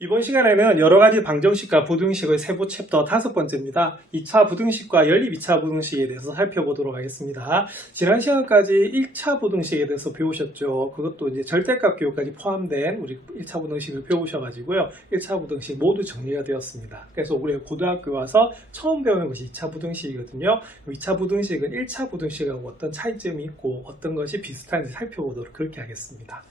이번 시간에는 여러가지 방정식과 부등식의 세부 챕터 5번째입니다. 2차 부등식과 연립 2차 부등식에 대해서 살펴보도록 하겠습니다. 지난 시간까지 1차 부등식에 대해서 배우셨죠. 그것도 이제 절대값 기호까지 포함된 우리 1차 부등식을 배우셔가지고요. 1차 부등식 모두 정리가 되었습니다. 그래서 우리가 고등학교 와서 처음 배우는 것이 2차 부등식이거든요. 2차 부등식은 1차 부등식하고 어떤 차이점이 있고 어떤 것이 비슷한지 살펴보도록 그렇게 하겠습니다.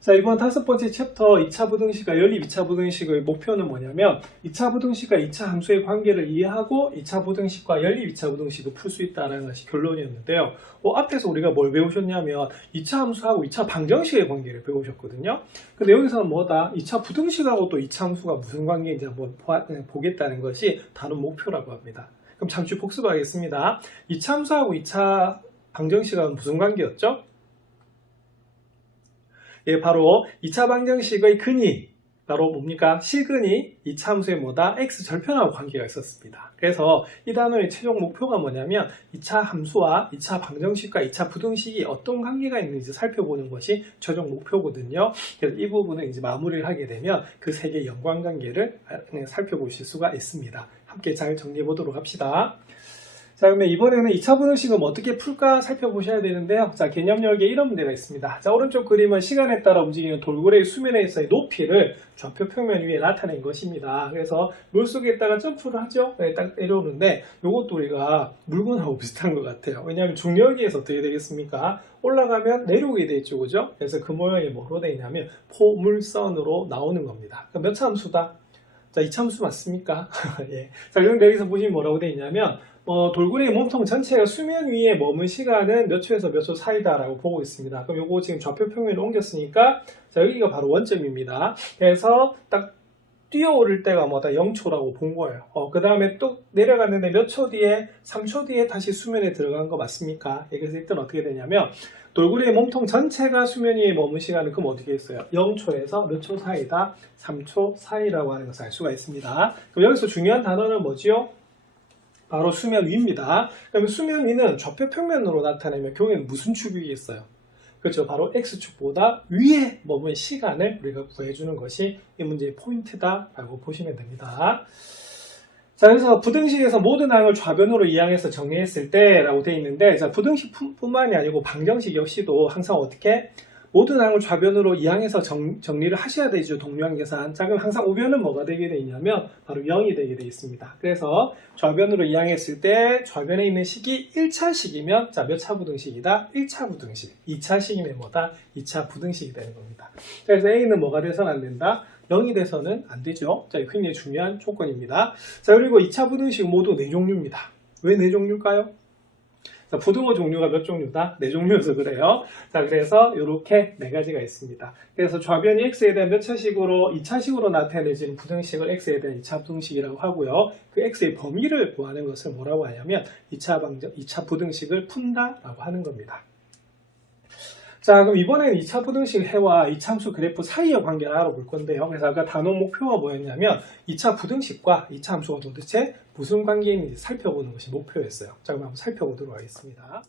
자, 이번 5번째 챕터 2차 부등식과 연립 2차 부등식의 목표는 뭐냐면 2차 부등식과 2차 함수의 관계를 이해하고 2차 부등식과 연립 2차 부등식을 풀 수 있다는 것이 결론이었는데요. 앞에서 우리가 뭘 배우셨냐면 2차 함수하고 2차 방정식의 관계를 배우셨거든요. 근데 여기서는 뭐다? 2차 부등식하고 또 2차 함수가 무슨 관계인지 한번 보겠다는 것이 다른 목표라고 합니다. 그럼 잠시 복습하겠습니다. 2차 함수하고 2차 방정식은 무슨 관계였죠? 예, 바로 2차 방정식의 근이 바로 뭡니까? 실근이 2차 함수의 뭐다? x 절편하고 관계가 있었습니다. 그래서 이 단원의 최종 목표가 뭐냐면 2차 함수와 2차 방정식과 2차 부등식이 어떤 관계가 있는지 살펴보는 것이 최종 목표거든요. 그래서 이 부분은 이제 마무리를 하게 되면 그 세 개의 연관관계를 살펴보실 수가 있습니다. 함께 잘 정리해 보도록 합시다. 자, 그러면 이번에는 2차 부등식은 어떻게 풀까 살펴보셔야 되는데요. 자, 개념 열기에 이런 문제가 있습니다. 자, 오른쪽 그림은 시간에 따라 움직이는 돌고래의 수면에서의 높이를 좌표 평면 위에 나타낸 것입니다. 그래서 물속에 있다가 점프를 하죠. 네, 딱 내려오는데 이것도 우리가 물건하고 비슷한 것 같아요. 왜냐하면 중력에서 어떻게 되겠습니까? 올라가면 내려오게 되죠, 그죠? 그래서 그 모양이 뭐로 되어 있냐면 포물선으로 나오는 겁니다. 그럼 몇 차 함수다? 자, 2차 함수 맞습니까? 예. 자, 그런데 여기서 보시면 뭐라고 되어 있냐면 돌고래의 몸통 전체가 수면 위에 머문 시간은 몇 초에서 몇 초 사이다라고 보고 있습니다. 그럼 요거 지금 좌표 평면을 옮겼으니까 자, 여기가 바로 원점입니다. 그래서 딱 뛰어오를 때가 뭐다 0초라고 본 거예요. 그 다음에 또 내려갔는데 몇 초 뒤에 3초 뒤에 다시 수면에 들어간 거 맞습니까? 그래서 일단 어떻게 되냐면 돌고래의 몸통 전체가 수면 위에 머문 시간은 그럼 어떻게 했어요? 0초에서 몇 초 사이다? 3초 사이라고 하는 것을 알 수가 있습니다. 그럼 여기서 중요한 단어는 뭐지요? 바로 수면 위입니다. 그러면 수면 위는 좌표 평면으로 나타내면 경우에는 무슨 축이겠어요? 그렇죠. 바로 X축보다 위에 머문 시간을 우리가 구해주는 것이 이 문제의 포인트다라고 보시면 됩니다. 자, 그래서 부등식에서 모든 항을 좌변으로 이항해서 정리했을 때라고 되어 있는데, 자, 부등식뿐만이 아니고 방정식 역시도 항상 어떻게 모든 항을 좌변으로 이항해서 정리를 하셔야 되죠. 동류항 계산. 자, 그럼 항상 우변은 뭐가 되게 되어 있냐면 바로 0이 되게 되어 있습니다. 그래서 좌변으로 이항했을 때 좌변에 있는 식이 1차식이면 자, 몇 차 부등식이다? 1차 부등식. 2차식이면 뭐다? 2차 부등식이 되는 겁니다. 자, 그래서 A는 뭐가 돼서는 안 된다? 0이 돼서는 안 되죠. 자, 굉장히 중요한 조건입니다. 자, 그리고 2차 부등식 모두 4종류입니다. 왜 4종류일까요? 자, 부등호 종류가 몇 종류다? 4종류여서 그래요. 자, 그래서 이렇게 4가지가 있습니다. 그래서 좌변이 x에 대한 몇 차식으로 2차식으로 나타내지는 부등식을 x에 대한 2차 부등식이라고 하고요. 그 x의 범위를 구하는 것을 뭐라고 하냐면 2차 부등식을 푼다라고 하는 겁니다. 자, 그럼 이번에는 2차 부등식 해와 2차 함수 그래프 사이의 관계를 알아볼 건데요. 그래서 아까 단원 목표가 뭐였냐면 2차 부등식과 2차 함수가 도대체 무슨 관계인지 살펴보는 것이 목표였어요. 자, 그럼 한번 살펴보도록 하겠습니다.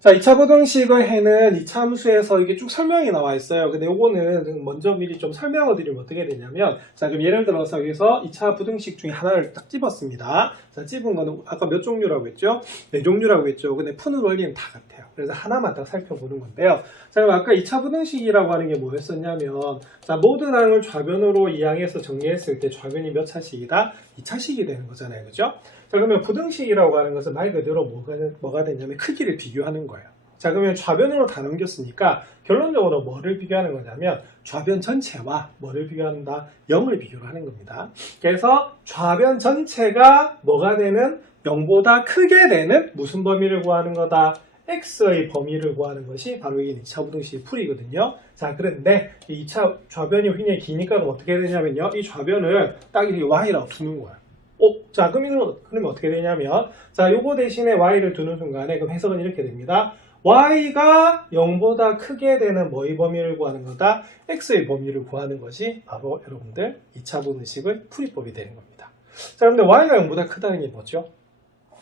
자, 2차 부등식의 해는 2차 함수에서 이게 쭉 설명이 나와 있어요. 근데 요거는 먼저 미리 좀 설명을 드리면 어떻게 되냐면, 자, 그럼 예를 들어서 여기서 2차 부등식 중에 하나를 딱 집었습니다. 자, 집은 거는 아까 몇 종류라고 했죠? 4종류라고 했죠. 근데 푸는 원리는 다 같아요. 그래서 하나만 딱 살펴보는 건데요. 자, 그럼 아까 2차 부등식이라고 하는 게 뭐였었냐면, 자, 모든 항을 좌변으로 이항해서 정리했을 때 좌변이 몇 차식이다? 2차식이 되는 거잖아요. 그죠? 자, 그러면 부등식이라고 하는 것은 말 그대로 뭐가 되냐면 크기를 비교하는 거예요. 자, 그러면 좌변으로 다 넘겼으니까 결론적으로 뭐를 비교하는 거냐면 좌변 전체와 뭐를 비교한다? 0을 비교를 하는 겁니다. 그래서 좌변 전체가 뭐가 되는 0보다 크게 되는 무슨 범위를 구하는 거다? x의 범위를 구하는 것이 바로 이 2차 부등식의 풀이거든요. 자, 그런데 이 2차 좌변이 굉장히 기니까 어떻게 되냐면요. 이 좌변을 딱 이렇게 y라고 두는 거예요. 자, 그러면 어떻게 되냐면, 자, 요거 대신에 y를 두는 순간에 그럼 해석은 이렇게 됩니다. y가 0보다 크게 되는 뭐의 범위를 구하는 거다? x의 범위를 구하는 것이 바로 여러분들 2차 부등식의 풀이법이 되는 겁니다. 자, 그런데 y가 0보다 크다는 게 뭐죠?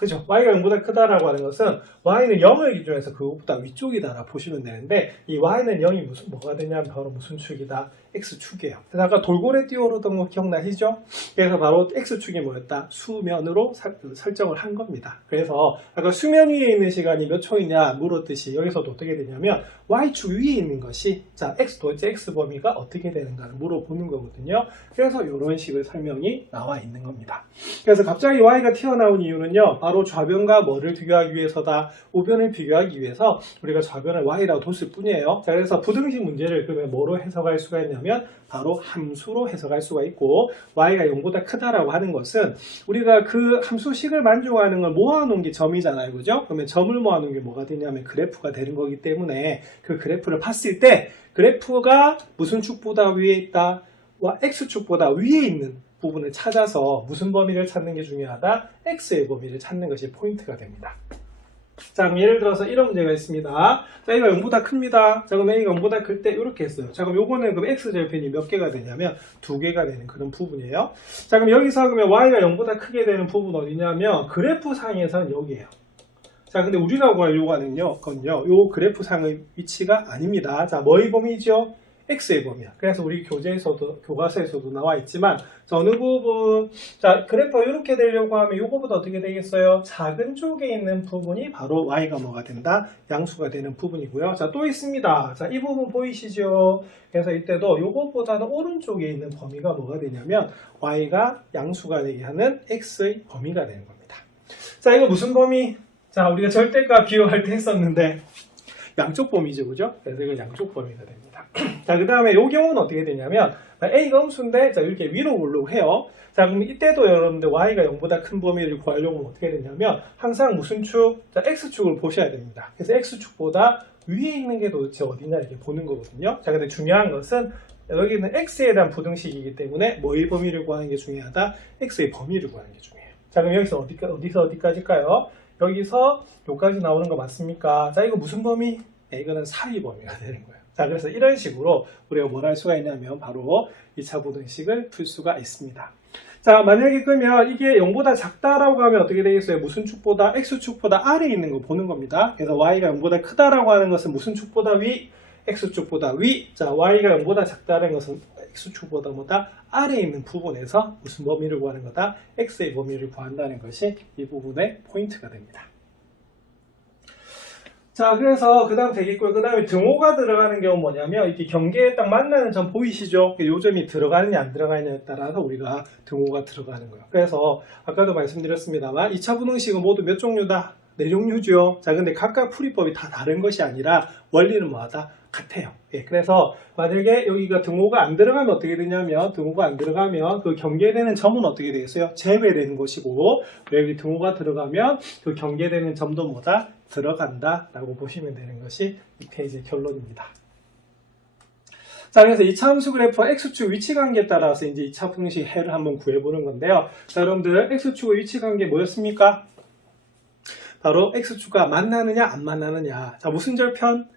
그죠? y가 0보다 크다라고 하는 것은 y는 0을 기준해서 그것보다 위쪽이다라고 보시면 되는데 이 y는 0이 뭐가 되냐면 바로 무슨 축이다? x축이에요. 그래서 아까 돌고래 뛰어오르던 거 기억나시죠? 그래서 바로 x축이 뭐였다? 수면으로 설정을 한 겁니다. 그래서 아까 수면 위에 있는 시간이 몇 초이냐 물었듯이 여기서도 어떻게 되냐면 y축 위에 있는 것이 자 도대체 x 범위가 어떻게 되는가를 물어보는 거거든요. 그래서 이런 식의 설명이 나와 있는 겁니다. 그래서 갑자기 y가 튀어나온 이유는요. 바로 좌변과 뭐를 비교하기 위해서다? 우변을 비교하기 위해서 우리가 좌변을 y라고 뒀을 뿐이에요. 자, 그래서 부등식 문제를 그러면 뭐로 해석할 수가 있냐면 바로 함수로 해석할 수가 있고 y가 0보다 크다라고 하는 것은 우리가 그 함수식을 만족하는 걸 모아놓은 게 점이잖아요. 그죠? 그러면 점을 모아놓은 게 뭐가 되냐면 그래프가 되는 거기 때문에 그 그래프를 봤을 때 그래프가 무슨 축보다 위에 있다? x축보다 위에 있는 부분을 찾아서 무슨 범위를 찾는 게 중요하다? x의 범위를 찾는 것이 포인트가 됩니다. 자, 그럼 예를 들어서 이런 문제가 있습니다. 자, 이거 0보다 큽니다. 자, 그럼 a가 0보다 클 때 이렇게 했어요. 자, 그럼 요거는 그럼 x절편이 몇 개가 되냐면 2개가 되는 그런 부분이에요. 자, 그럼 여기서 그러면 y가 0보다 크게 되는 부분 어디냐면 그래프 상에서는 여기에요. 자, 근데 우리가 구하려고 하는요, 요 그래프 상의 위치가 아닙니다. 자, 뭐의 범위죠? x의 범위야. 그래서 우리 교과서에서도 나와 있지만 어느 부분 자 그래프가 이렇게 되려고 하면 요거보다 어떻게 되겠어요? 작은 쪽에 있는 부분이 바로 y가 뭐가 된다? 양수가 되는 부분이고요. 자, 또 있습니다. 자, 이 부분 보이시죠? 그래서 이때도 요것보다는 오른쪽에 있는 범위가 뭐가 되냐면 y가 양수가 되게 하는 x의 범위가 되는 겁니다. 자, 이거 무슨 범위? 자, 우리가 절대값 비교할 때 했었는데 양쪽 범위죠, 그죠? 그래서 이건 양쪽 범위가 됩니다. 자, 그 다음에 이 경우는 어떻게 되냐면 a가 음수인데 자 이렇게 위로 오려고 해요. 자, 그럼 이때도 여러분들 y가 0보다 큰 범위를 구하려고 하면 어떻게 되냐면 항상 무슨 축? 자, x축을 보셔야 됩니다. 그래서 x축보다 위에 있는 게 도대체 어디냐 이렇게 보는 거거든요. 자, 근데 중요한 것은 여기는 x에 대한 부등식이기 때문에 뭐의 범위를 구하는 게 중요하다? x의 범위를 구하는 게 중요해요. 자, 그럼 여기서 어디서 어디까지일까요? 여기서 여기까지 나오는 거 맞습니까? 자, 이거 무슨 범위? 이거는 사이 범위가 되는 거예요. 자, 그래서 이런 식으로 우리가 뭘 할 수가 있냐면 바로 2차 부등식을 풀 수가 있습니다. 자, 만약에 그러면 이게 0보다 작다라고 하면 어떻게 되겠어요? 무슨 축보다? x축보다 아래에 있는 거 보는 겁니다. 그래서 y가 0보다 크다라고 하는 것은 무슨 축보다 위? x축보다 위. 자, y가 0보다 작다는 것은 x축보다 뭐다? 아래에 있는 부분에서 무슨 범위를 구하는 거다? x의 범위를 구한다는 것이 이 부분의 포인트가 됩니다. 자, 그래서 그 다음 되겠고요. 그 다음에 등호가 들어가는 경우는 뭐냐면 이렇게 경계에 딱 만나는 점 보이시죠? 요 점이 들어가느냐 안 들어가느냐에 따라서 우리가 등호가 들어가는 거예요. 그래서 아까도 말씀드렸습니다만 2차 부등식은 모두 몇 종류다? 4종류죠. 자, 근데 각각 풀이법이 다 다른 것이 아니라 원리는 뭐하다? 같아요. 예, 그래서 만약에 여기가 등호가 안 들어가면 어떻게 되냐면 등호가 안 들어가면 그 경계되는 점은 어떻게 되겠어요? 제외되는 것이고 여기 등호가 들어가면 그 경계되는 점도 뭐다? 들어간다 라고 보시면 되는 것이 이 페이지의 결론입니다. 자, 그래서 2차 함수 그래프 x축 위치 관계에 따라서 이제 2차 분식 해를 한번 구해보는 건데요. 자, 여러분들 x축의 위치 관계 뭐였습니까? 바로 x축과 만나느냐 안 만나느냐. 자, 무슨 절편?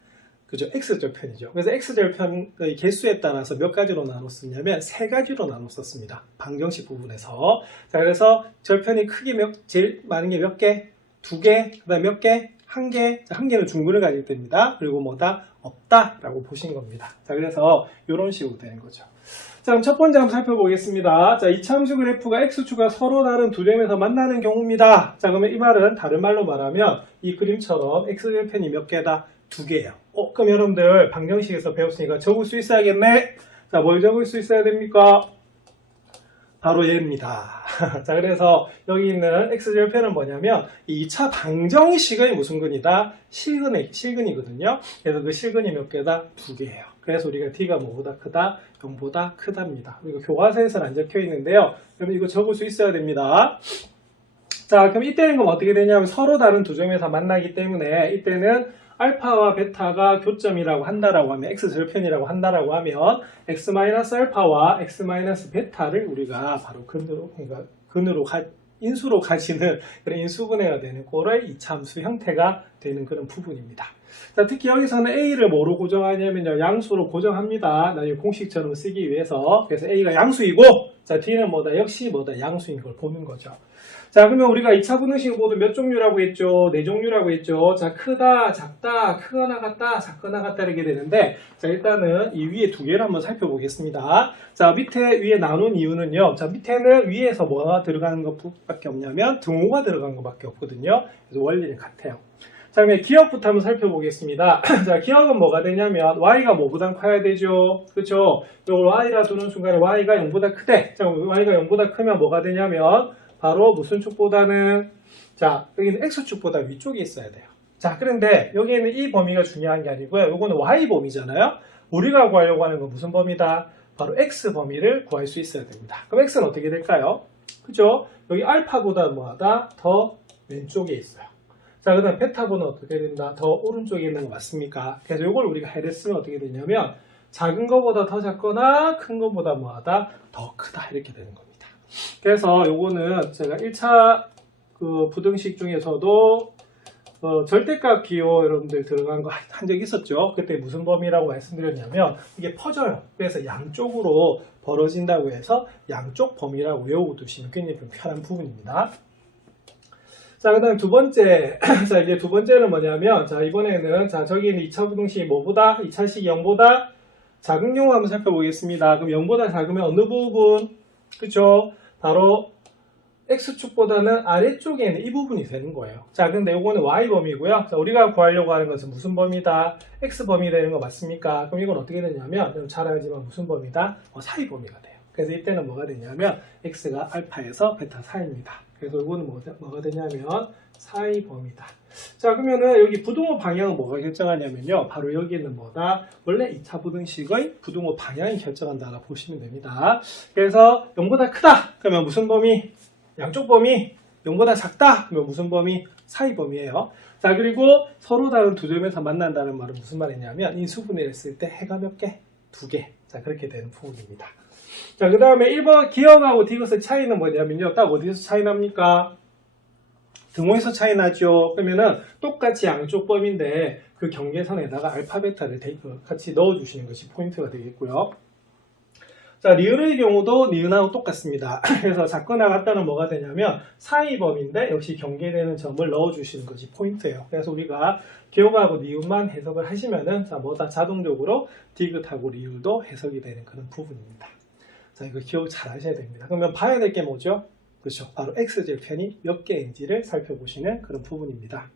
그죠? x절편이죠. 그래서 x절편의 개수에 따라서 몇 가지로 나눴었냐면 3가지로 나눴었습니다. 방정식 부분에서. 자, 그래서 절편이 크기 제일 많은 게 몇 개? 2개, 그 다음에 몇 개? 1개. 자, 1개는 중근을 가질 때입니다. 그리고 뭐다? 없다 라고 보신 겁니다. 자, 그래서 이런 식으로 되는 거죠. 자, 그럼 첫 번째 한번 살펴보겠습니다. 자, 2차 함수 그래프가 x축과 서로 다른 두 점에서 만나는 경우입니다. 자, 그러면 이 말은 다른 말로 말하면 이 그림처럼 x절편이 몇 개다? 2개예요. 그럼 여러분들 방정식에서 배웠으니까 적을 수 있어야겠네. 자, 뭘 적을 수 있어야 됩니까? 바로 얘입니다. 자, 그래서 여기 있는 x절편은 뭐냐면 이 2차 방정식의 무슨 근이다? 실근이거든요. 그래서 그 실근이 몇 개다? 2개예요. 그래서 우리가 d가 뭐보다 크다? 0보다 크답니다. 그리고 교과서에서는 안 적혀 있는데요. 그러면 이거 적을 수 있어야 됩니다. 자, 그럼 이때는 그럼 어떻게 되냐면 서로 다른 두 점에서 만나기 때문에 이때는 알파와 베타가 교점이라고 한다라고 하면 x절편이라고 한다라고 하면 x-알파와 x-베타를 우리가 바로 인수로 가지는 그런 인수분해가 되는 꼴의 이차함수 형태가 되는 그런 부분입니다. 자, 특히 여기서는 a를 뭐로 고정하냐면요, 양수로 고정합니다. 나중에 공식처럼 쓰기 위해서. 그래서 a가 양수이고 자, D는 뭐다? 역시 뭐다? 양수인 걸 보는 거죠. 자, 그러면 우리가 2차 분응식 모두 몇 종류라고 했죠? 4종류라고 했죠? 자, 크다, 작다, 크거나 같다, 작거나 같다 이렇게 되는데, 자, 일단은 이 위에 두 개를 한번 살펴보겠습니다. 자, 밑에 위에 나눈 이유는요. 자, 밑에는 위에서 뭐가 들어가는 것밖에 없냐면 등호가 들어간 것밖에 없거든요. 그래서 원리는 같아요. 자, 그러면 기억부터 한번 살펴보겠습니다. 자, 기억은 뭐가 되냐면 y가 뭐보다 커야 되죠? 그렇죠? 이걸 y라 두는 순간에 y가 0보다 크대. 자, y가 0보다 크면 뭐가 되냐면 바로 무슨 축보다는, 자, 여기는 x축보다 위쪽에 있어야 돼요. 자, 그런데 여기에는 이 범위가 중요한 게 아니고요. 이거는 y 범위잖아요. 우리가 구하려고 하는 건 무슨 범위다? 바로 x 범위를 구할 수 있어야 됩니다. 그럼 x는 어떻게 될까요? 그죠? 여기 알파보다 뭐하다? 더 왼쪽에 있어요. 자, 그 다음 베타보는 어떻게 된다? 더 오른쪽에 있는 거 맞습니까? 그래서 이걸 우리가 해를 쓰면 어떻게 되냐면 작은 거보다 더 작거나 큰 거보다 뭐하다? 더 크다 이렇게 되는 겁니다. 그래서 요거는 제가 1차 그 부등식 중에서도 절대값 기호 여러분들 들어간 거 한 적 있었죠? 그때 무슨 범위라고 말씀드렸냐면 이게 퍼져요. 그래서 양쪽으로 벌어진다고 해서 양쪽 범위라고 외우고 두시면 굉장히 편한 부분입니다. 자, 그 다음 두 번째. 자, 이제 두 번째는 뭐냐면, 자, 이번에는, 자, 저기는 2차 부등식이 뭐보다? 2차식이 0보다 작은 경우 한번 살펴보겠습니다. 그럼 0보다 작으면 어느 부분? 그쵸? 바로 X축보다는 아래쪽에 있는 이 부분이 되는 거예요. 자, 근데 이거는 Y범위고요. 자, 우리가 구하려고 하는 것은 무슨 범위다? X범위 되는 거 맞습니까? 그럼 이건 어떻게 되냐면, 잘 알지만 무슨 범위다? 사이범위가 돼요. 그래서 이때는 뭐가 되냐면, X가 알파에서 베타 사이입니다. 그래서 이거는 뭐가 되냐면 사이 범위다. 자, 그러면은 여기 부등호 방향은 뭐가 결정하냐면요. 바로 여기는 뭐다? 원래 2차 부등식의 부등호 방향이 결정한다라고 보시면 됩니다. 그래서 0보다 크다. 그러면 무슨 범위? 양쪽 범위. 0보다 작다. 그러면 무슨 범위? 사이 범위예요. 자, 그리고 서로 다른 두 점에서 만난다는 말은 무슨 말이냐면 인수분해를 했을 때 해가 몇 개? 2개. 자, 그렇게 되는 부분입니다. 자, 그 다음에 1번 기억하고 디귿의 차이는 뭐냐면요. 딱 어디서 차이 납니까? 등호에서 차이 나죠. 그러면은 똑같이 양쪽 범위인데 그 경계선에다가 알파, 베타를 같이 넣어주시는 것이 포인트가 되겠고요. 자, 리을의 경우도 니은하고 똑같습니다. 그래서 작거나 같다는 뭐가 되냐면 사이 범위인데 역시 경계되는 점을 넣어주시는 것이 포인트예요. 그래서 우리가 기억하고 니은만 해석을 하시면은 자, 뭐다 자동적으로 디귿하고 리을도 해석이 되는 그런 부분입니다. 자, 이거 기억 잘 하셔야 됩니다. 그러면 봐야 될 게 뭐죠? 그렇죠. 바로 X절편이 몇 개인지를 살펴보시는 그런 부분입니다.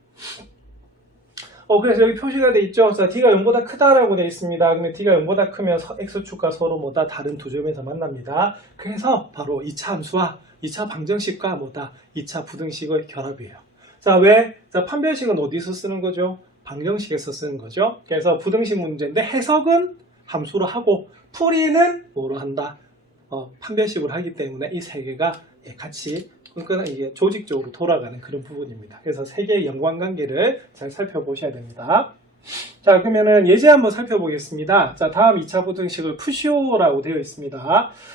그래서 여기 표시가 돼 있죠. 자, D가 0보다 크다라고 되어 있습니다. 근데 D가 0보다 크면 X축과 서로 뭐다 다른 두 점에서 만납니다. 그래서 바로 2차 함수와 2차 방정식과 뭐다 2차 부등식의 결합이에요. 자, 왜? 자, 판별식은 어디서 쓰는 거죠? 방정식에서 쓰는 거죠. 그래서 부등식 문제인데 해석은 함수로 하고 풀이는 뭐로 한다? 판별식으로 하기 때문에 이 세 개가 같이 끈끈하게 이게 조직적으로 돌아가는 그런 부분입니다. 그래서 세 개의 연관관계를 잘 살펴보셔야 됩니다. 자, 그러면은 예제 한번 살펴보겠습니다. 자, 다음 2차 부등식을 푸시오라고 되어 있습니다.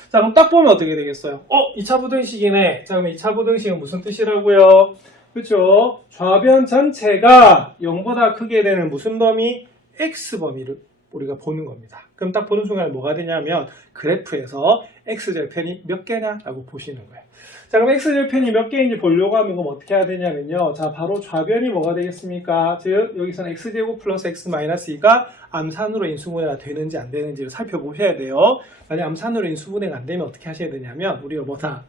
자, 그럼 딱 보면 어떻게 되겠어요? 2차 부등식이네. 자, 그럼 2차 부등식은 무슨 뜻이라고요? 그렇죠? 좌변 전체가 0보다 크게 되는 무슨 범위? X범위를 우리가 보는 겁니다. 그럼 딱 보는 순간 뭐가 되냐면 그래프에서 X절편이 몇 개냐라고 보시는 거예요. 자, 그럼 X절편이 몇 개인지 보려고 하면 그럼 어떻게 해야 되냐면요. 자, 바로 좌변이 뭐가 되겠습니까? 즉 여기서는 X제곱 플러스 X 마이너스 2가 암산으로 인수분해가 되는지 안 되는지를 살펴보셔야 돼요. 만약 암산으로 인수분해가 안 되면 어떻게 하셔야 되냐면 우리가 뭐다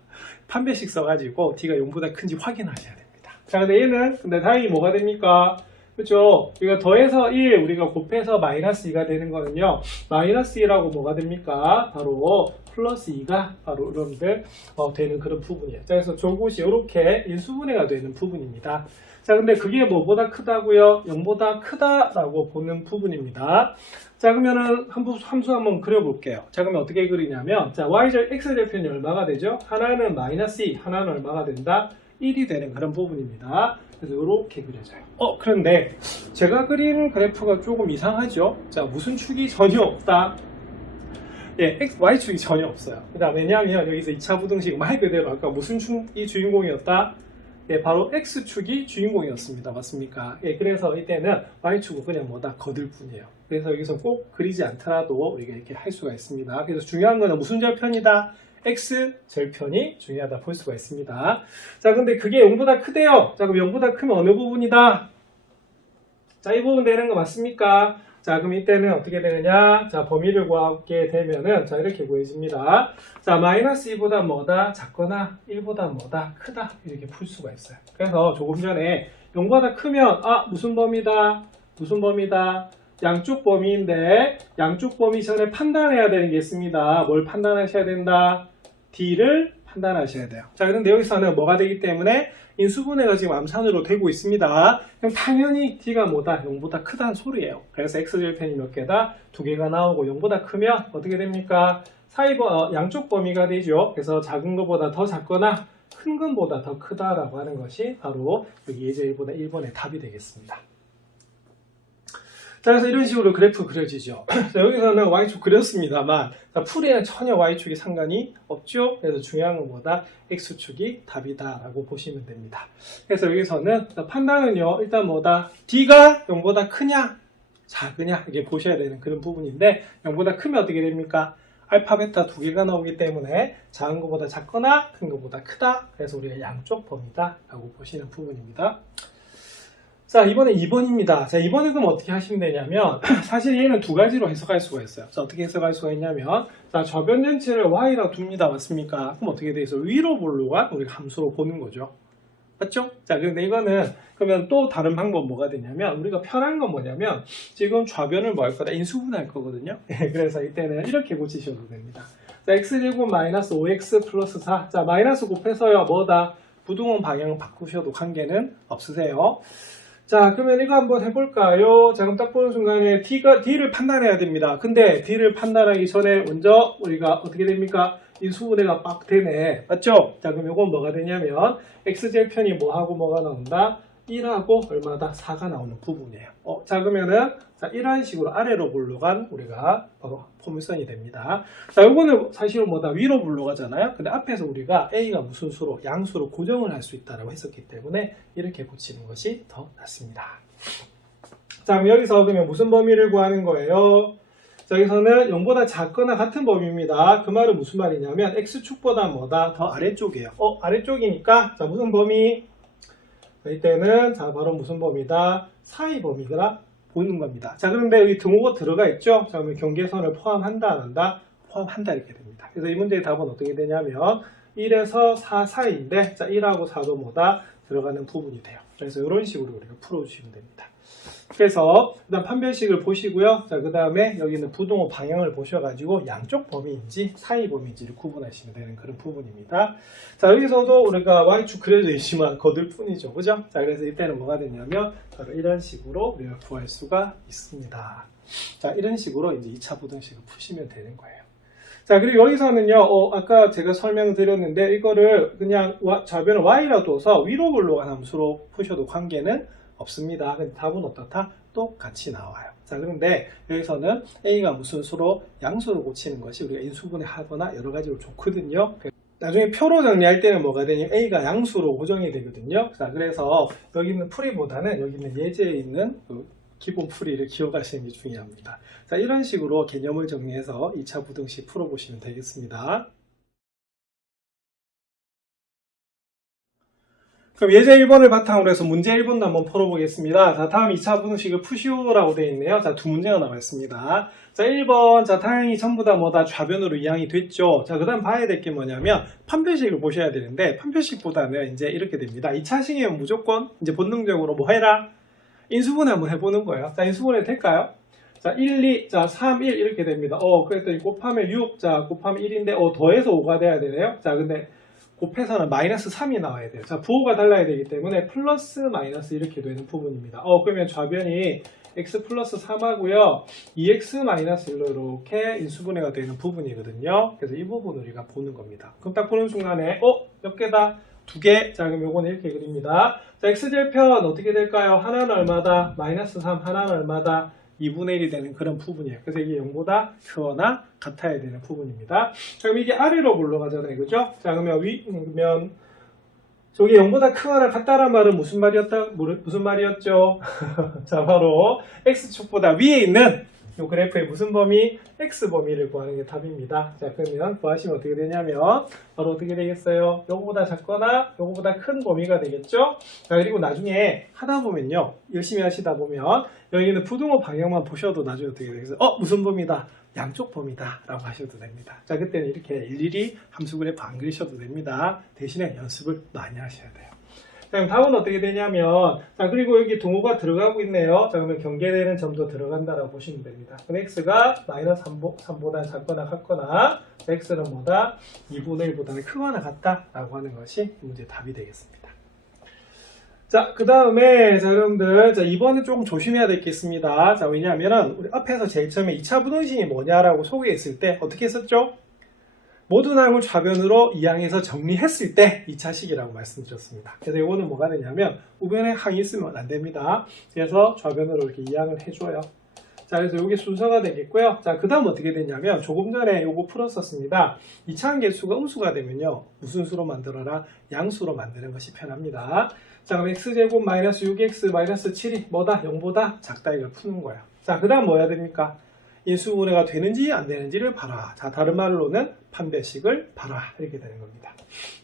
판별식 써가지고 D가 0보다 큰지 확인하셔야 됩니다. 자, 근데 얘는 다행히 뭐가 됩니까? 그렇죠? 이거 더해서 1 우리가 곱해서 마이너스 2가 되는 거는요. 마이너스 2라고 뭐가 됩니까? 바로 플러스 2가 바로 여러분들 되는 그런 부분이에요. 자, 그래서 저것이 이렇게 인수분해가 되는 부분입니다. 자, 근데 그게 뭐보다 크다고요? 0보다 크다라고 보는 부분입니다. 자, 그러면은 함수 한번 그려볼게요. 자, 그러면 어떻게 그리냐면 자, X절편이 얼마가 되죠? 하나는 마이너스 2, 하나는 얼마가 된다? 1이 되는 그런 부분입니다. 그래서 이렇게 그려져요. 그런데 제가 그린 그래프가 조금 이상하죠? 자, 무슨 축이 전혀 없다? 예, Y축이 전혀 없어요. 왜냐하면 여기서 2차 부등식 말 그대로 아까 무슨 축이 주인공이었다? 예, 바로 X축이 주인공이었습니다. 맞습니까? 예, 그래서 이때는 Y축은 그냥 뭐다 거들 뿐이에요. 그래서 여기서 꼭 그리지 않더라도 우리가 이렇게 할 수가 있습니다. 그래서 중요한 거는 무슨 절편이다? x절편이 중요하다 볼 수가 있습니다. 자, 근데 그게 0보다 크대요. 자, 그럼 0보다 크면 어느 부분이다? 자, 이 부분 되는 거 맞습니까? 자, 그럼 이때는 어떻게 되느냐? 자, 범위를 구하게 되면은, 자, 이렇게 보여집니다. 자, 마이너스 2보다 뭐다? 작거나 1보다 뭐다? 크다. 이렇게 풀 수가 있어요. 그래서 조금 전에 0보다 크면, 무슨 범위다? 무슨 범위다? 양쪽 범위인데, 양쪽 범위 전에 판단해야 되는 게 있습니다. 뭘 판단하셔야 된다? D를 판단하셔야 돼요. 자, 그런데 여기서는 뭐가 되기 때문에 인수분해가 지금 암산으로 되고 있습니다. 그럼 당연히 D가 뭐다? 0보다 크다는 소리예요. 그래서 X절편이 몇 개다? 2개가 나오고 0보다 크면 어떻게 됩니까? 양쪽 범위가 되죠. 그래서 작은 것보다 더 작거나 큰 것보다 더 크다라고 하는 것이 바로 여기 예제 1보다 1번의 답이 되겠습니다. 자, 그래서 이런 식으로 그래프 그려지죠. 자, 여기서는 Y축 그렸습니다만, 자, 풀이는 전혀 Y축이 상관이 없죠. 그래서 중요한 것보다 X축이 답이다라고 보시면 됩니다. 그래서 여기서는 판단은요, 일단 뭐다? D가 0보다 크냐, 작으냐, 이게 보셔야 되는 그런 부분인데, 0보다 크면 어떻게 됩니까? 알파, 베타 2개가 나오기 때문에 작은 것보다 작거나 큰 것보다 크다. 그래서 우리가 양쪽 범위다라고 보시는 부분입니다. 자, 이번에 2번입니다. 자, 이번에 그럼 어떻게 하시면 되냐면, 사실 얘는 두 가지로 해석할 수가 있어요. 자, 어떻게 해석할 수가 있냐면, 자, 저변 전체를 y라고 둡니다. 맞습니까? 그럼 어떻게 돼 있어? 위로 볼로가 우리가 함수로 보는 거죠. 맞죠? 자, 근데 이거는, 그러면 또 다른 방법 뭐가 되냐면, 우리가 편한 건 뭐냐면, 지금 좌변을 뭐 할 거다? 인수분해할 거거든요. 그래서 이때는 이렇게 고치셔도 됩니다. 자, x제곱 마이너스 5x 플러스 4. 자, 마이너스 곱해서요, 뭐다? 부등원 방향 바꾸셔도 관계는 없으세요. 자, 그러면 이거 한번 해볼까요? 자, 그럼 딱 보는 순간에 D를 판단해야 됩니다. 근데 D를 판단하기 전에 먼저 우리가 어떻게 됩니까? 인수분해가 빡 되네. 맞죠? 자, 그럼 이건 뭐가 되냐면 X절편이 뭐하고 뭐가 나온다? 1하고 얼마다? 4가 나오는 부분이에요. 자, 그러면은 자, 이런 식으로 아래로 불러간 우리가 바로 포물선이 됩니다. 자, 요거는 사실은 뭐다? 위로 불러가잖아요. 근데 앞에서 우리가 A가 무슨 수로, 양수로 고정을 할 수 있다라고 했었기 때문에 이렇게 고치는 것이 더 낫습니다. 자, 그럼 여기서 그러면 무슨 범위를 구하는 거예요? 자, 여기서는 0보다 작거나 같은 범위입니다. 그 말은 무슨 말이냐면 X축보다 뭐다? 더 아래쪽이에요. 아래쪽이니까 자, 무슨 범위? 자, 이때는 자, 바로 무슨 범위다? 사이 범위가 보이는 겁니다. 자, 그런데 여기 등호가 들어가 있죠? 자, 그러면 경계선을 포함한다, 안 한다? 포함한다, 이렇게 됩니다. 그래서 이 문제의 답은 어떻게 되냐면 1에서 4 사이인데, 자, 1하고 4도 뭐다? 들어가는 부분이 돼요. 그래서 이런 식으로 우리가 풀어주시면 됩니다. 그래서 일단 판별식을 보시고요. 자, 그 다음에 여기는 부등호 방향을 보셔가지고 양쪽 범위인지 사이 범위인지를 구분하시면 되는 그런 부분입니다. 자, 여기서도 우리가 Y축 그려져 있지만 거들 뿐이죠. 그죠? 자, 그래서 이때는 뭐가 되냐면 바로 이런 식으로 우리가 구할 수가 있습니다. 자, 이런 식으로 이제 2차 부등식을 푸시면 되는 거예요. 자, 그리고 여기서는요, 아까 제가 설명드렸는데, 이거를 그냥 좌변을 Y라 둬서 위로 불러간 함수로 푸셔도 관계는 없습니다. 근데 답은 어떻다? 똑같이 나와요. 자, 그런데 여기서는 A가 무슨 수로? 양수로 고치는 것이 우리가 인수분해 하거나 여러 가지로 좋거든요. 나중에 표로 정리할 때는 뭐가 되냐면 A가 양수로 고정이 되거든요. 자, 그래서 여기 있는 풀이보다는 여기 있는 예제에 있는 기본 풀이를 기억하시는 게 중요합니다. 자, 이런 식으로 개념을 정리해서 2차 부등식 풀어보시면 되겠습니다. 그럼 예제 1번을 바탕으로 해서 문제 1번도 한번 풀어보겠습니다. 자, 다음 2차 부등식을 푸시오라고 되어 있네요. 자, 두 문제가 나와 있습니다. 자, 1번. 자, 다행히 전부 다 뭐다? 좌변으로 이항이 됐죠. 자, 그 다음 봐야 될 게 뭐냐면, 판별식을 보셔야 되는데, 판별식보다는 이제 이렇게 됩니다. 2차식이면 무조건 이제 본능적으로 뭐 해라? 인수분해 한번 해보는 거예요. 자, 인수분해 될까요? 자, 1, 2, 자, 3, 1 이렇게 됩니다. 그랬더니 곱하면 6, 자, 곱하면 1인데, 더해서 5가 돼야 되네요. 자, 근데 곱해서는 마이너스 3이 나와야 돼요. 자, 부호가 달라야 되기 때문에 플러스 마이너스 이렇게 되는 부분입니다. 그러면 좌변이 x 플러스 3하고요. 2x 마이너스 1로 이렇게 인수분해가 되는 부분이거든요. 그래서 이 부분을 우리가 보는 겁니다. 그럼 딱 보는 순간에, 몇 개다? 2개. 자, 그럼 요거는 이렇게 그립니다. 자, x절편 어떻게 될까요? 하나는 얼마다? 마이너스 3, 하나는 얼마다? 2분의 1이 되는 그런 부분이에요. 그래서 이게 0보다 크거나 같아야 되는 부분입니다. 그럼 이게 아래로 굴러가잖아요. 그죠? 자, 그러면 저기 0보다 크거나 같다란 말은 무슨 말이었죠? 자, 바로 x축보다 위에 있는 이 그래프의 무슨 범위? X 범위를 구하는 게 답입니다. 자, 그러면 구하시면 어떻게 되냐면 바로 어떻게 되겠어요? 요거보다 작거나 요거보다 큰 범위가 되겠죠? 자, 그리고 나중에 하다 보면요, 열심히 하시다 보면 여기는 부등호 방향만 보셔도 나중에 어떻게 되겠어요? 무슨 범위다? 양쪽 범위다 라고 하셔도 됩니다. 자, 그때는 이렇게 일일이 함수 그래프 안 그리셔도 됩니다. 대신에 연습을 많이 하셔야 돼요. 자, 그럼 답은 어떻게 되냐면, 자, 그리고 여기 동호가 들어가고 있네요. 자, 그러면 경계되는 점도 들어간다라고 보시면 됩니다. 그럼 x가 마이너스 3보다 작거나 같거나, x는 뭐다? 2분의 1보다는 크거나 같다라고 하는 것이 문제의 답이 되겠습니다. 자, 그 다음에, 자, 여러분들, 자, 이번에 조금 조심해야 될 게 있습니다. 자, 왜냐하면은, 우리 앞에서 제일 처음에 2차 부등식이 뭐냐라고 소개했을 때, 어떻게 했었죠? 모든 항을 좌변으로 이항해서 정리했을 때 2차식이라고 말씀드렸습니다. 그래서 이거는 뭐가 되냐면 우변에 항이 있으면 안 됩니다. 그래서 좌변으로 이렇게 이항을 해줘요. 자, 그래서 이게 순서가 되겠고요. 자, 그 다음 어떻게 되냐면 조금 전에 요거 풀었었습니다. 2차 함계수가 음수가 되면요, 무슨 수로 만들어라? 양수로 만드는 것이 편합니다. 자, 그럼 x제곱 마이너스 6x 마이너스 7이 뭐다? 0보다 작다, 이걸 푸는 거예요. 자, 그 다음 뭐 해야 됩니까? 인수분해가 되는지 안 되는지를 봐라. 자, 다른 말로는 판별식을 봐라, 이렇게 되는 겁니다.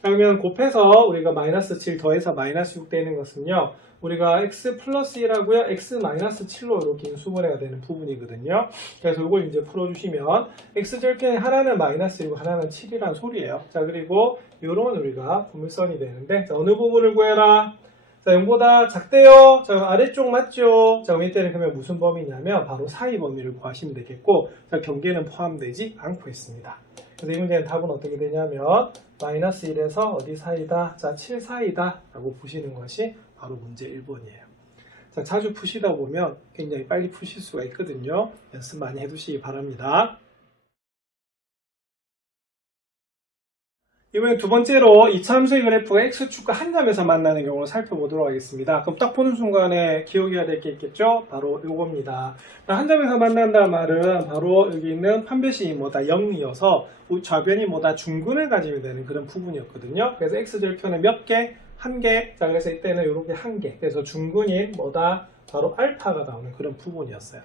그러면 곱해서 우리가 마이너스 7 더해서 마이너스 6 되는 것은요, 우리가 x 플러스 1하고요 x 마이너스 7로 이렇게 인수분해가 되는 부분이거든요. 그래서 이걸 이제 풀어주시면 x 절편 하나는 마이너스 1이고 하나는 7이라는 소리예요. 자, 그리고 요런 우리가 분물선이 되는데, 자, 어느 부분을 구해라? 자, 0보다 작대요. 자, 아래쪽 맞죠? 자, 그럼 이때는 그러면 무슨 범위냐면 바로 사이 범위를 구하시면 되겠고, 자, 경계는 포함되지 않고 있습니다. 그래서 이 문제는 답은 어떻게 되냐면 마이너스 1에서 어디 사이다? 자, 7 사이다 라고 보시는 것이 바로 문제 1번이에요. 자, 자주 푸시다 보면 굉장히 빨리 푸실 수가 있거든요. 연습 많이 해두시기 바랍니다. 이번에 두 번째로 2차 함수의 그래프가 x축과 한 점에서 만나는 경우를 살펴보도록 하겠습니다. 그럼 딱 보는 순간에 기억해야 될 게 있겠죠? 바로 요겁니다. 한 점에서 만난다는 말은 바로 여기 있는 판별식이 뭐다? 0이어서 좌변이 뭐다? 중근을 가지게 되는 그런 부분이었거든요. 그래서 x절편은 몇 개? 한 개. 자, 그래서 이때는 이렇게 한 개. 그래서 중근인 뭐다? 바로 알파가 나오는 그런 부분이었어요.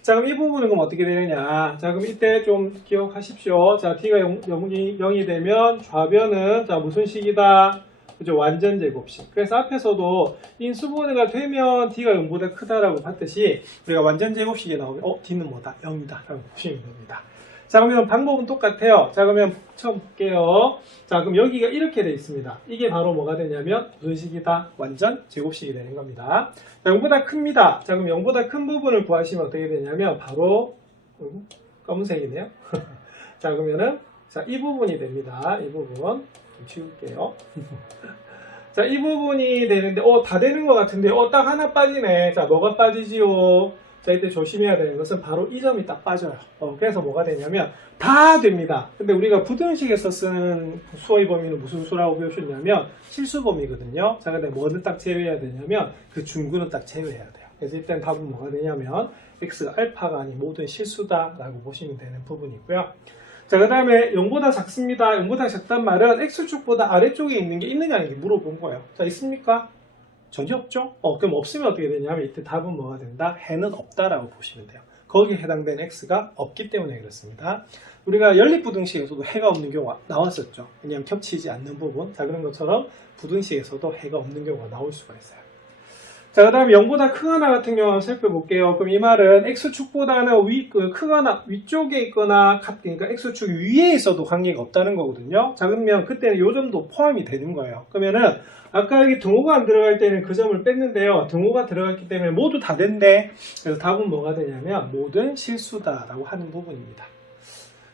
자, 그럼 이 부분은 그럼 어떻게 되느냐? 자, 그럼 이때 좀 기억하십시오. 자, t가 0이 되면 좌변은 자, 무슨 식이다? 그죠? 완전 제곱식. 그래서 앞에서도 인수분해가 되면 t가 0보다 크다라고 봤듯이 우리가 완전 제곱식이 나오면 t는 뭐다? 0이다 라고 보시면 됩니다. 자, 그러면 방법은 똑같아요. 자, 그러면 쳐볼게요. 자, 그럼 여기가 이렇게 되어 있습니다. 이게 바로 뭐가 되냐면 무슨 식이다? 완전 제곱식이 되는 겁니다. 자, 0보다 큽니다. 자, 그럼 0보다 큰 부분을 구하시면 어떻게 되냐면 바로 검은색이네요. 자, 그러면은 자, 이 부분이 됩니다. 이 부분 좀 치울게요. 자, 이 부분이 되는데 다 되는 것 같은데 딱 하나 빠지네. 자, 뭐가 빠지지요? 자, 이때 조심해야 되는 것은 바로 이 점이 딱 빠져요. 그래서 뭐가 되냐면 다 됩니다. 근데 우리가 부등식에서 쓰는 수의 범위는 무슨 수라고 배우셨냐면 실수범위거든요. 자, 근데 뭐는 딱 제외해야 되냐면 그 중근은 딱 제외해야 돼요. 그래서 이때 답은 뭐가 되냐면 x가 알파가 아닌 모든 실수다라고 보시면 되는 부분이고요. 자, 그 다음에 0보다 작습니다. 0보다 작단 말은 x축보다 아래쪽에 있는 게 있느냐 이렇게 물어본 거예요. 자, 있습니까? 전혀 없죠? 그럼 없으면 어떻게 되냐면 이때 답은 뭐가 된다? 해는 없다라고 보시면 돼요. 거기에 해당되는 x가 없기 때문에 그렇습니다. 우리가 연립부등식에서도 해가 없는 경우가 나왔었죠. 왜냐하면 겹치지 않는 부분. 자, 그런 것처럼 부등식에서도 해가 없는 경우가 나올 수가 있어요. 자, 그 다음에 0보다 크거나 같은 경우 한번 살펴볼게요. 그럼 이 말은 x축보다는 크거나 위쪽에 있거나 그러니까 x축 위에 있어도 관계가 없다는 거거든요. 자, 그러면 그때는 요 점도 포함이 되는 거예요. 그러면은 아까 여기 등호가 안 들어갈 때는 그 점을 뺐는데요. 등호가 들어갔기 때문에 모두 다 된대. 그래서 답은 뭐가 되냐면 모든 실수다라고 하는 부분입니다.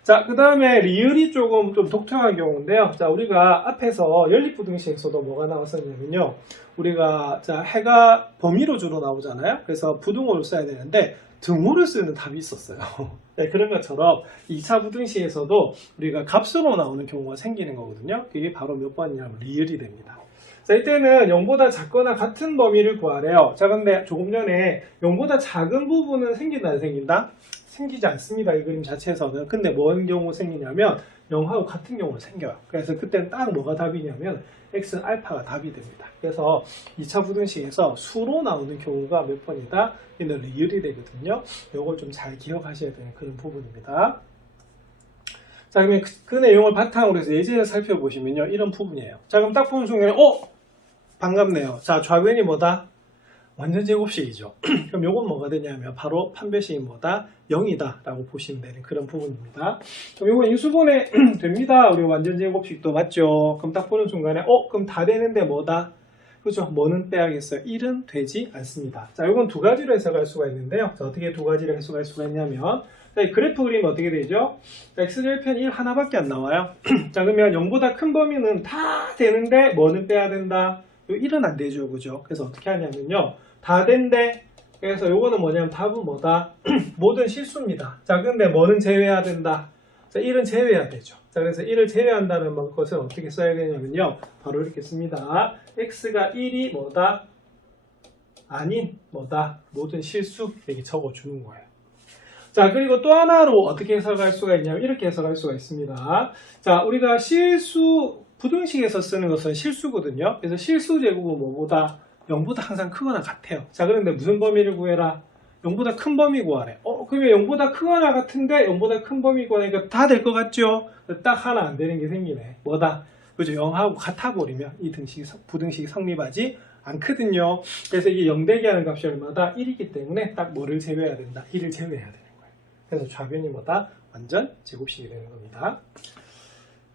자, 그 다음에 리을이 조금 좀 독특한 경우인데요. 자, 우리가 앞에서 연립부등식에서도 뭐가 나왔었냐면요. 우리가 자, 해가 범위로 주로 나오잖아요. 그래서 부등호를 써야 되는데 등호를 쓰는 답이 있었어요. 네, 그런 것처럼 2차 부등식에서도 우리가 값으로 나오는 경우가 생기는 거거든요. 이게 바로 몇 번이냐면 리을이 됩니다. 자, 이때는 0보다 작거나 같은 범위를 구하래요. 자, 근데 조금 전에 0보다 작은 부분은 생긴다, 안 생긴다? 생기지 않습니다. 이 그림 자체에서는. 근데 뭔 경우 생기냐면 0하고 같은 경우는 생겨요. 그래서 그때는 딱 뭐가 답이냐면 x는 알파가 답이 됩니다. 그래서 2차 부등식에서 수로 나오는 경우가 몇 번이다? 얘는 리을이 되거든요. 이걸 좀 잘 기억하셔야 되는 그런 부분입니다. 자, 그러면 그 내용을 바탕으로 해서 예제를 살펴보시면요. 이런 부분이에요. 자, 그럼 딱 보는 순간에 반갑네요. 자, 좌변이 뭐다? 완전 제곱식이죠. 그럼 요건 뭐가 되냐면 바로 판별식이 뭐다? 0이다 라고 보시면 되는 그런 부분입니다. 그럼 요거 인수분해 됩니다. 우리 완전 제곱식도 맞죠? 그럼 딱 보는 순간에 그럼 다 되는데 뭐다? 그죠? 뭐는 빼야겠어요? 1은 되지 않습니다. 자, 요건 두 가지로 해석할 수가 있는데요. 자, 어떻게 두 가지로 해석할 수가 있냐면 자, 이 그래프 그리면 어떻게 되죠? 자, x절편 1 하나밖에 안 나와요. 자, 그러면 0보다 큰 범위는 다 되는데 뭐는 빼야 된다? 요 1은 안 되죠. 그죠? 그래서 어떻게 하냐면요. 다 된대. 그래서 요거는 뭐냐면 답은 뭐다? 모든 실수입니다. 자, 근데 뭐는 제외해야 된다? 자, 1은 제외해야 되죠. 자, 그래서 1을 제외한다는 것은 어떻게 써야 되냐면요. 바로 이렇게 씁니다. x가 1이 뭐다? 아닌 뭐다? 모든 실수 이렇게 적어주는 거예요. 자, 그리고 또 하나로 어떻게 해석할 수가 있냐면 이렇게 해석할 수가 있습니다. 자, 우리가 실수 부등식에서 쓰는 것은 실수거든요. 그래서 실수 제곱은 뭐보다 0보다 항상 크거나 같아요. 자, 그런데 무슨 범위를 구해라? 0보다 큰 범위 구하래. 그러면 0보다 크거나 같은데 0보다 큰 범위 구하니까 다 될 것 같죠? 딱 하나 안 되는 게 생기네. 뭐다? 그죠? 0하고 같아 버리면 이 부등식이 성립하지 않거든요. 그래서 이게 0되게 하는 값이 얼마다? 1이기 때문에 딱 뭐를 제외해야 된다? 1을 제외해야 되는 거예요. 그래서 좌변이 뭐다? 완전 제곱식이 되는 겁니다.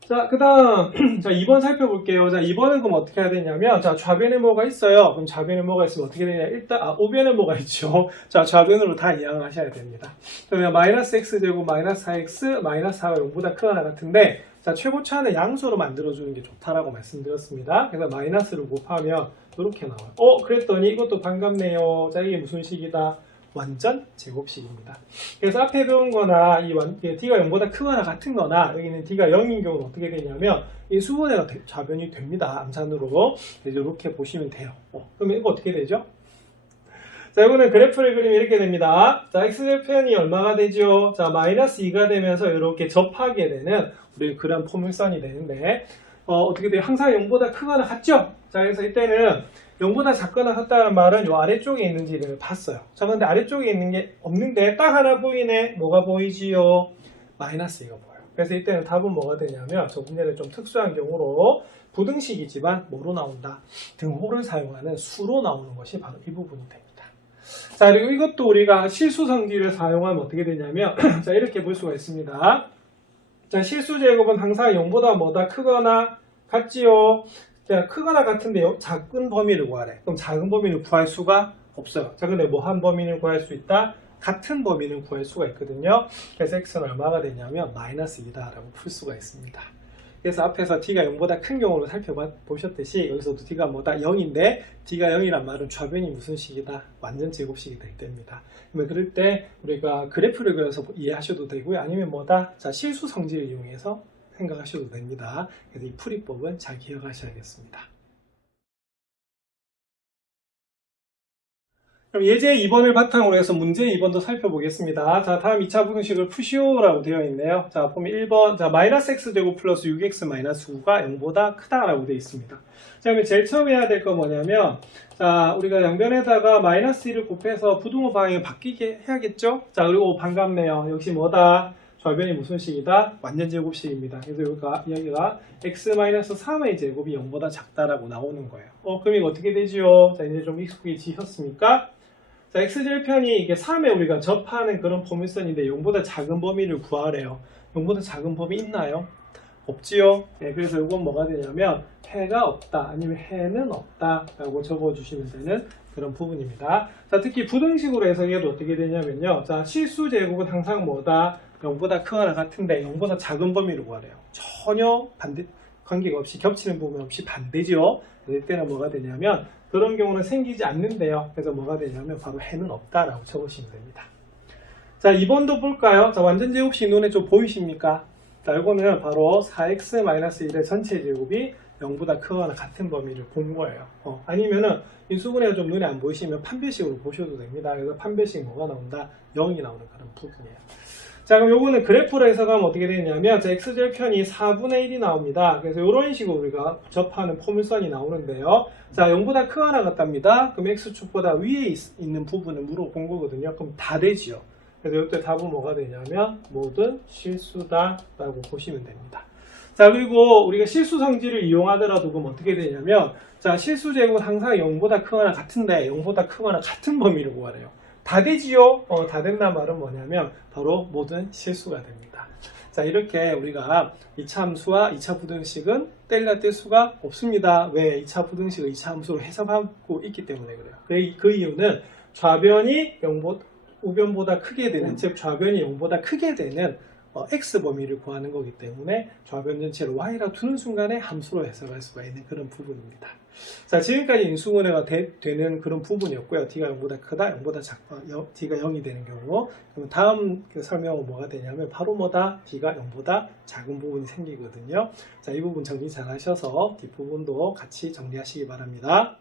자, 그 다음, 자, 2번 살펴볼게요. 자, 2번은 그럼 어떻게 해야 되냐면, 자, 좌변에 뭐가 있어요? 그럼 좌변에 뭐가 있으면 어떻게 되냐? 일단, 우변에 뭐가 있죠? 자, 좌변으로 다 이해를 하셔야 됩니다. 그러면 마이너스 x제곱 마이너스 4x 마이너스 4가 0보다 크거나 같은데, 자, 최고차는 양수로 만들어주는 게 좋다라고 말씀드렸습니다. 그래서 마이너스를 곱하면 이렇게 나와요. 그랬더니 이것도 반갑네요. 자, 이게 무슨 식이다? 완전 제곱식입니다. 그래서 앞에 배운 거나 d가 0보다 크거나 같은 거나 여기는 d가 0인 경우는 어떻게 되냐면 이 수분해가 좌변이 됩니다. 암산으로. 이렇게 보시면 돼요. 그러면 이거 어떻게 되죠? 자, 이거는 그래프를 그리면 이렇게 됩니다. 자, x절편이 얼마가 되죠? 자, 마이너스 2가 되면서 이렇게 접하게 되는 우리 그런 포물선이 되는데 어떻게 돼요? 항상 0보다 크거나 같죠? 자, 그래서 이때는 0보다 작거나 같다는 말은 요 아래쪽에 있는지를 봤어요. 자, 근데 아래쪽에 있는 게 없는데 딱 하나 보이네. 뭐가 보이지요? 마이너스 2가 보여요. 그래서 이때는 답은 뭐가 되냐면 조금 전에 좀 특수한 경우로 부등식이지만 뭐로 나온다? 등호를 사용하는 수로 나오는 것이 바로 이 부분이 됩니다. 자, 그리고 이것도 우리가 실수성질을 사용하면 어떻게 되냐면 자, 이렇게 볼 수가 있습니다. 자, 실수제곱은 항상 0보다 뭐다? 크거나 같지요? 자, 크거나 같은데 작은 범위를 구하래. 그럼 작은 범위를 구할 수가 없어요. 자, 근데 뭐 한 범위를 구할 수 있다? 같은 범위를 구할 수가 있거든요. 그래서 x는 얼마가 되냐면 마이너스 2다라고 풀 수가 있습니다. 그래서 앞에서 d가 0보다 큰 경우를 살펴보셨듯이 여기서도 d가 뭐다? 0인데 d가 0이란 말은 좌변이 무슨 식이다? 완전 제곱식이 될 때입니다. 그러면 그럴 때 우리가 그래프를 그려서 이해하셔도 되고요. 아니면 뭐다? 자, 실수 성질을 이용해서 생각하셔도 됩니다. 그래서 이 풀이법은 잘 기억하셔야겠습니다. 그럼 예제 2번을 바탕으로 해서 문제 2번도 살펴보겠습니다. 자, 다음 2차 부등식을 푸시오라고 되어 있네요. 자, 보면 1번, 자, 마이너스 x제곱 플러스 6x 마이너스 9가 0보다 크다라고 되어 있습니다. 자, 그러면 제일 처음 해야 될 건 뭐냐면, 자, 우리가 양변에다가 마이너스 1을 곱해서 부등호 방향을 바뀌게 해야겠죠? 자, 그리고 반갑네요. 역시 뭐다? 좌변이 무슨 식이다? 완전 제곱식입니다. 그래서 여기가 x-3의 제곱이 0보다 작다라고 나오는 거예요. 그럼 이거 어떻게 되지요? 자, 이제 좀 익숙해지셨습니까? 자, x절편이 이게 3에 우리가 접하는 그런 포물선인데 0보다 작은 범위를 구하래요. 0보다 작은 범위 있나요? 없지요? 네, 그래서 이건 뭐가 되냐면 해가 없다 아니면 해는 없다 라고 적어주시면 되는 그런 부분입니다. 자, 특히 부등식으로 해석해도 어떻게 되냐면요. 자, 실수제곱은 항상 뭐다? 0보다 크거나 같은데 0보다 작은 범위를 구하래요. 전혀 관계가 없이 겹치는 부분 없이 반대죠. 이때는 뭐가 되냐면 그런 경우는 생기지 않는데요. 그래서 뭐가 되냐면 바로 해는 없다라고 적으시면 됩니다. 자, 2번도 볼까요? 자, 완전 제곱식 눈에 좀 보이십니까? 자, 이거는 바로 4x-1의 전체 제곱이 0보다 크거나 같은 범위를 본 거예요. 아니면은 인수분해가 좀 눈에 안 보이시면 판별식으로 보셔도 됩니다. 그래서 판별식 뭐가 나온다? 0이 나오는 그런 부분이에요. 자, 그럼 요거는 그래프로 해석하면 어떻게 되냐면 자, x절편이 4분의 1이 나옵니다. 그래서 이런 식으로 우리가 접하는 포물선이 나오는데요. 자, 0보다 크거나 같답니다. 그럼 x축보다 위에 있는 부분을 물어본 거거든요. 그럼 다 되지요. 그래서 이때 답은 뭐가 되냐면 모든 실수다 라고 보시면 됩니다. 자, 그리고 우리가 실수 성질을 이용하더라도 그럼 어떻게 되냐면 자, 실수 제곱은 항상 0보다 크거나 같은데 0보다 크거나 같은 범위를 구하래요. 다 되지요? 다 된다 말은 뭐냐면 바로 모든 실수가 됩니다. 자, 이렇게 우리가 2차 함수와 2차 부등식은 뗄래야 뗄 수가 없습니다. 왜? 2차 부등식을 2차 함수로 해석하고 있기 때문에 그래요. 그 이유는 좌변이 우변보다 크게 되는, 즉 좌변이 0보다 크게 되는 x 범위를 구하는 거기 때문에 좌변 전체를 y라 두는 순간에 함수로 해석할 수가 있는 그런 부분입니다. 자, 지금까지 인수분해가 되는 그런 부분이었고요. d가 0보다 크다, 0보다 작다, d가 0이 되는 경우. 그럼 다음 설명은 뭐가 되냐면 바로 뭐다? d가 0보다 작은 부분이 생기거든요. 자, 이 부분 정리 잘 하셔서 뒷부분도 같이 정리하시기 바랍니다.